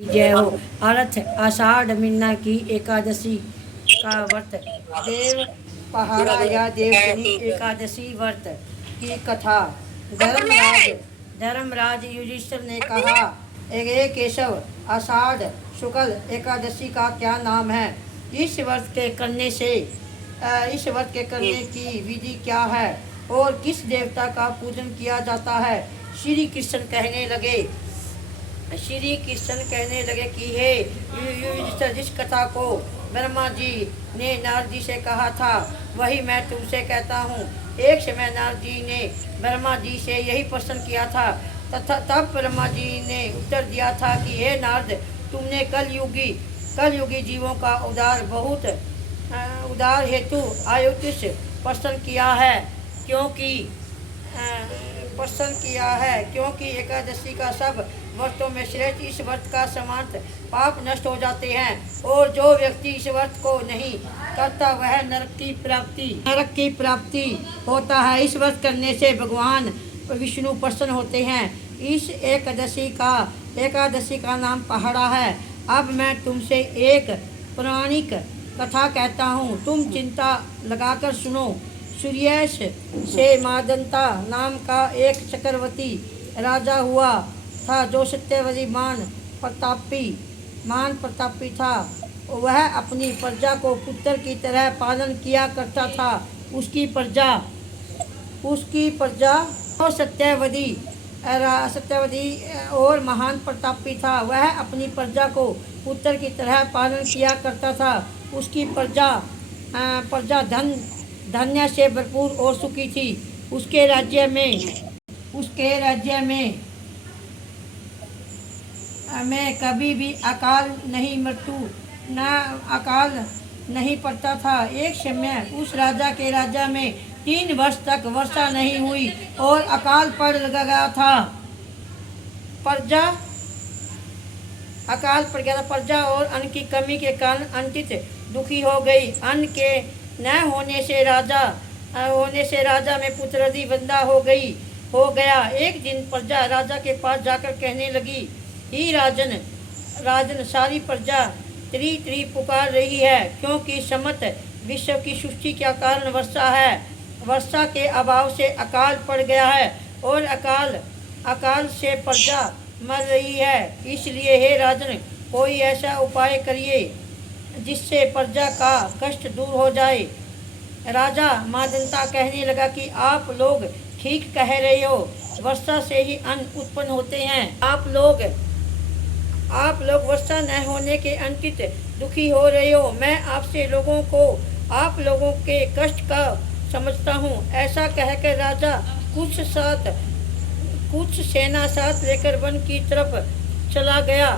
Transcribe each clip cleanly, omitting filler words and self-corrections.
जय हो। अर्थ आषाढ़ महीना की एकादशी का व्रत। देव पहाड़ा या देवशनी एकादशी व्रत की कथा। धर्मराज युधिष्ठिर ने कहा, हे केशव, आषाढ़ शुक्ल एकादशी का क्या नाम है? इस व्रत के करने से इस व्रत के करने की विधि क्या है और किस देवता का पूजन किया जाता है? श्री कृष्ण कहने लगे कि हे युधिष्ठिर, जिस कथा को ब्रह्मा जी ने नारद जी से कहा था वही मैं तुमसे कहता हूँ। एक समय नारद जी ने ब्रह्मा जी से यही प्रश्न किया था तथा तब ब्रह्मा जी ने उत्तर दिया था कि हे नारद, तुमने कलयुगी जीवों का उदार हेतु आयुष प्रश्न किया है, क्योंकि एकादशी का सब व्रतों में श्रेष्ठ इस व्रत का समांत पाप नष्ट हो जाते हैं और जो व्यक्ति इस व्रत को नहीं करता वह नरक की प्राप्ति होता है। इस व्रत करने से भगवान विष्णु प्रसन्न होते हैं। इस एकादशी का नाम पहाड़ा है। अब मैं तुमसे एक पौराणिक कथा कहता हूँ, तुम चिंता लगाकर सुनो। सूर्येश से मादंता नाम का एक चक्रवर्ती राजा हुआ था जो सत्यवती मान प्रतापी था। वह अपनी प्रजा को पुत्र की तरह पालन किया करता था। उसकी प्रजा और सत्यवती और महान प्रतापी था। वह अपनी प्रजा को पुत्र की तरह पालन किया करता था। उसकी प्रजा धन्य से भरपूर और सुखी थी। उसके राज्य में कभी भी अकाल नहीं पड़ता था। एक समय उस राजा के राज्य में 3 वर्ष तक वर्षा नहीं हुई और अकाल पड़ गया था। प्रजा और अन्न की कमी के कारण अत्यंत दुखी हो गई। अन्न के न होने से राजा में पुत्रादि बंदा हो गया। एक दिन प्रजा राजा के पास जाकर कहने लगी, ही राजन, सारी प्रजा त्री पुकार रही है, क्योंकि समस्त विश्व की सृष्टि का कारण वर्षा है। वर्षा के अभाव से अकाल पड़ गया है और अकाल से प्रजा मर रही है। इसलिए हे राजन, कोई ऐसा उपाय करिए जिससे प्रजा का कष्ट दूर हो जाए। राजा मादंता कहने लगा कि आप लोग ठीक कह रहे हो, वर्षा से ही अन्न उत्पन्न होते हैं। आप लोग वर्षा न होने के अत्यंत दुखी हो रहे हो। मैं आप लोगों के कष्ट का समझता हूँ। ऐसा कहकर राजा कुछ सेना साथ लेकर वन की तरफ चल दिया।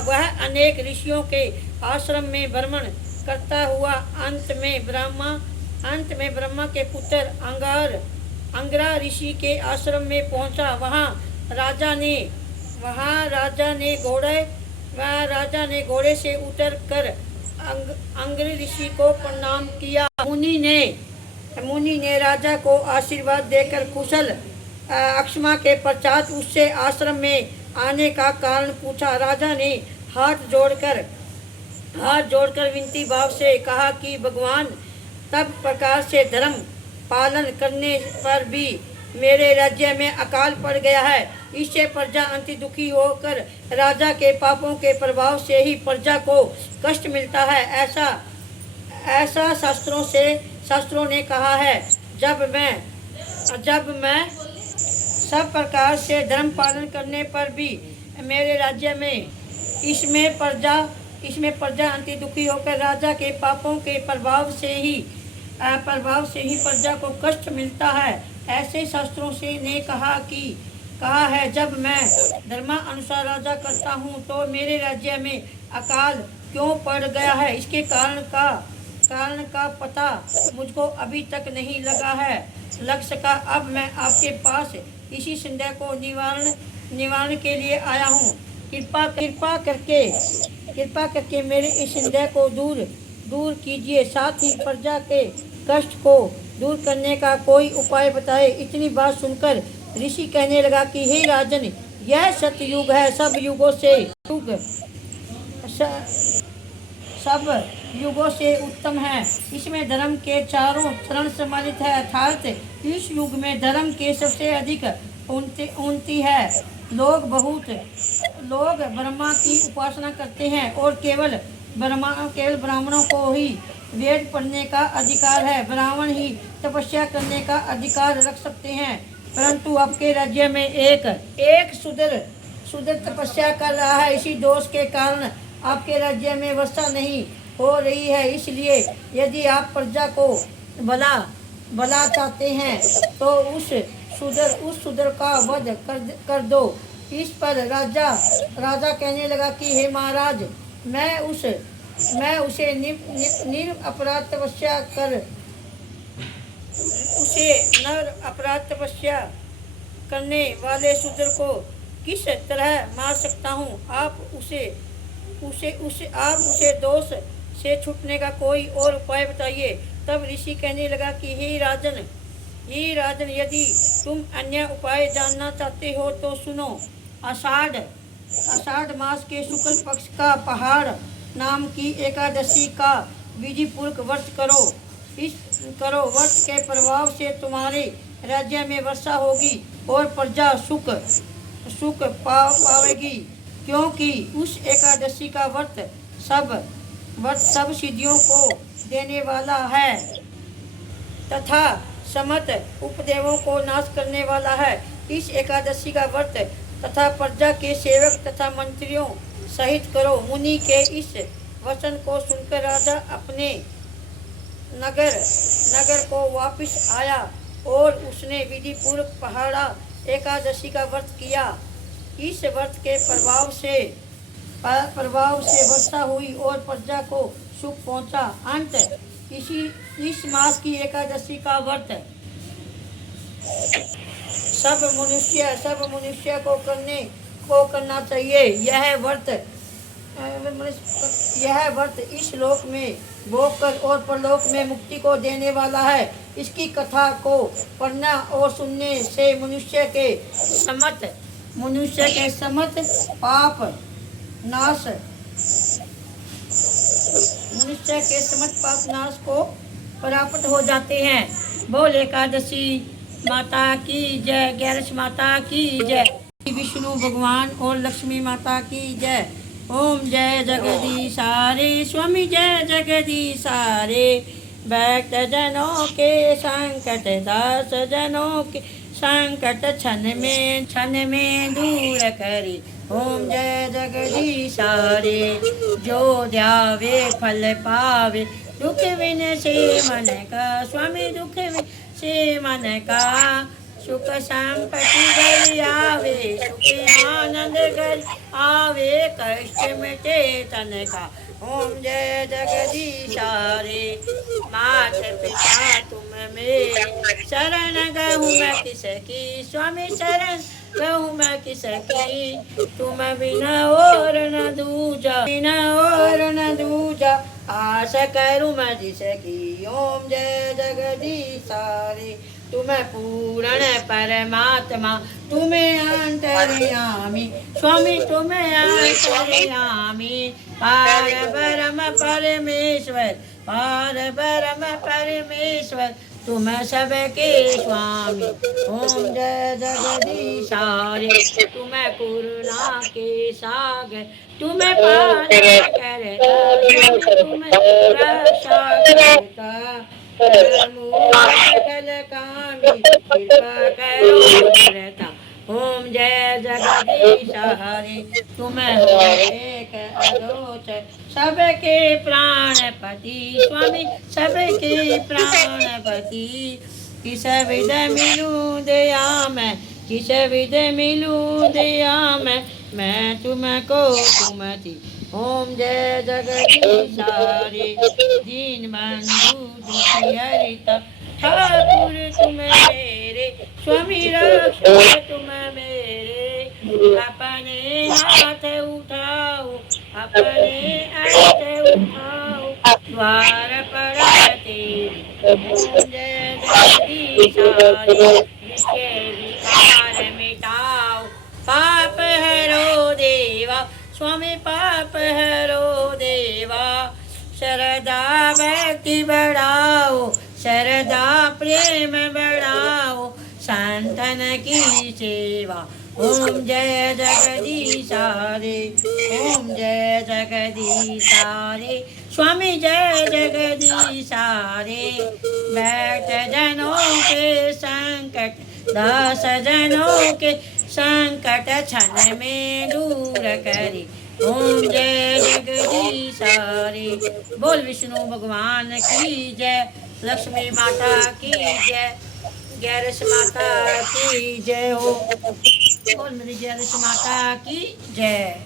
वह अनेक ऋषियों के आश्रम में भ्रमण करता हुआ अंत में ब्रह्मा के पुत्र अंगिरा ऋषि के आश्रम में पहुंचा। वहाँ राजा ने घोड़े से उतरकर अंगिरा ऋषि को प्रणाम किया। मुनि ने राजा को आशीर्वाद देकर कुशल अक्षमा के पश्चात उससे आश्रम में आने का कारण पूछा। राजा ने हाथ जोड़कर विनती भाव से कहा कि भगवान, तब प्रकार से धर्म पालन करने पर भी मेरे राज्य में अकाल पड़ गया है। इससे प्रजा अत्यंत दुखी होकर राजा के पापों के प्रभाव से ही प्रजा को कष्ट मिलता है। ऐसा शास्त्रों ने कहा है। जब मैं सब प्रकार से धर्म पालन करने पर भी मेरे राज्य में इसमें प्रजा अत्यंत दुखी होकर राजा के पापों के प्रभाव से ही प्रजा को कष्ट मिलता है। ऐसे शास्त्रों से ने कहा है, जब मैं धर्मानुसार राजा करता हूँ तो मेरे राज्य में अकाल क्यों पड़ गया है, इसके कारण का पता मुझको अभी तक नहीं लग सका। अब मैं आपके पास इसी संदेह को निवारण के लिए आया हूँ। कृपा करके मेरे इस संदेह को दूर कीजिए, साथ ही प्रजा के कष्ट को दूर करने का कोई उपाय बताए। इतनी बात सुनकर ऋषि कहने लगा कि हे राजन, यह सतयुग है, सब युगों से युग सब युगों से उत्तम है। इसमें धर्म के चारों चरण सम्मानित है, अर्थात इस युग में धर्म के सबसे अधिक उन्नति है। लोग ब्रह्मा की उपासना करते हैं और केवल ब्राह्मणों को ही वेद पढ़ने का अधिकार है। ब्राह्मण ही तपस्या करने का अधिकार रख सकते हैं, परंतु आपके राज्य में एक शूद्र तपस्या कर रहा है। इसी दोष के कारण आपके राज्य में वर्षा नहीं हो रही है। इसलिए यदि आप प्रजा को भला चाहते हैं तो उस शूद्र का वध कर दो। इस पर राजा कहने लगा कि हे महाराज, मैं उसे निरपराध तपस्या करने वाले शूद्र को किस तरह मार सकता हूँ? आप उसे दोष से छूटने का कोई और उपाय बताइए। तब ऋषि कहने लगा कि हे राजन, यदि तुम अन्य उपाय जानना चाहते हो तो सुनो। आषाढ़ मास के शुक्ल पक्ष का पहाड़ नाम की एकादशी का विधि पूर्वक व्रत करो। व्रत के प्रभाव से तुम्हारे राज्य में वर्षा होगी और प्रजा सुख पावेगी, क्योंकि उस एकादशी का व्रत सब सिद्धियों को देने वाला है तथा समस्त उपदेवों को नाश करने वाला है। इस एकादशी का व्रत तथा प्रजा के सेवक तथा मंत्रियों सहित करो। मुनि के इस वचन को सुनकर राजा अपने नगर को वापस आया और उसने विधि पूर्वक पहाड़ा एकादशी का व्रत किया। इस व्रत के प्रभाव से वर्षा हुई और प्रजा को सुख पहुंचा। अंत इस मास की एकादशी का व्रत सब मनुष्य को करना चाहिए। यह व्रत इस लोक में भोग कर और परलोक में मुक्ति को देने वाला है। इसकी कथा को पढ़ना और सुनने से मनुष्य के समस्त पाप नाश को प्राप्त हो जाते हैं। बोल एकादशी माता की जय, ग्यारस माता की जय, विष्णु भगवान और लक्ष्मी माता की जय। ओम जय जगदीशारे स्वामी जय जगदीशारे, भक्त जनों के संकट दास जनों के संकट क्षण में दूर करे। ओम जय जगदीशारे, जो ध्यावे फल पावे, दुख विन से मन का स्वामी, दुख विन से मन का, सुख संपत्ति घर आवे, सुख आनंद घर आवे, कष्ट मिटे तन का। ओम जय जगदीशारे, मात पिता तुम मेरे, शरण गहूँ मैं किसकी, स्वामी शरण गहूँ मैं किसकी, तुम बिना और न दूजा, आस करूँ मैं जिसकी। ओम जय जगदीशारे, तुम्हें पूर्ण परमात्मा, तुम्हें अंतर्यामी स्वामी, तुम्हें अंतर्यामी, पार ब्रह्म परमेश्वर, तुम सबके स्वामी। ओम जय जगदीशारे, तुम्हें करुणा के सागर, तुम्हें पार करता, तुम्हें रक्षा करता, सकल कामी कृपा करो करता। ओम जय जगदीशारे, तुम्हें हो एक अरोचर, सबके प्राणपति स्वामी, सबके प्राणपति, किस विध मिलूं दया मैं, किस विध मिलूं दया मैं तुमको तुम थी। ओम जय जगदीशारे, दीन बंधु दुखियरिता, ठाकुर तुम मेरे, स्वामी रक्षक तुम मेरे, अपने हाथ उठाओ, अपने हाथ उठाओ, द्वार पर तेरे। ओम जय जगदीशारे, विकार मिटाओ, पाप स्वामी पाप हरो देवा। शरदा भक्ति बढ़ाओ, शरदा प्रेम बढ़ाओ, संतन की सेवा। ओम जय जगदीशा रे, ओम जय जगदीशा रे, स्वामी जय जगदीशा रे। भक्त जनों के संकट, दास जनों के संकट क्षण में दूर करे। ओम जय जगदीशा रे। बोल विष्णु भगवान की जय, लक्ष्मी माता की जय, गैरस माता की जय हो। बोल मेरी गैरस माता की जय।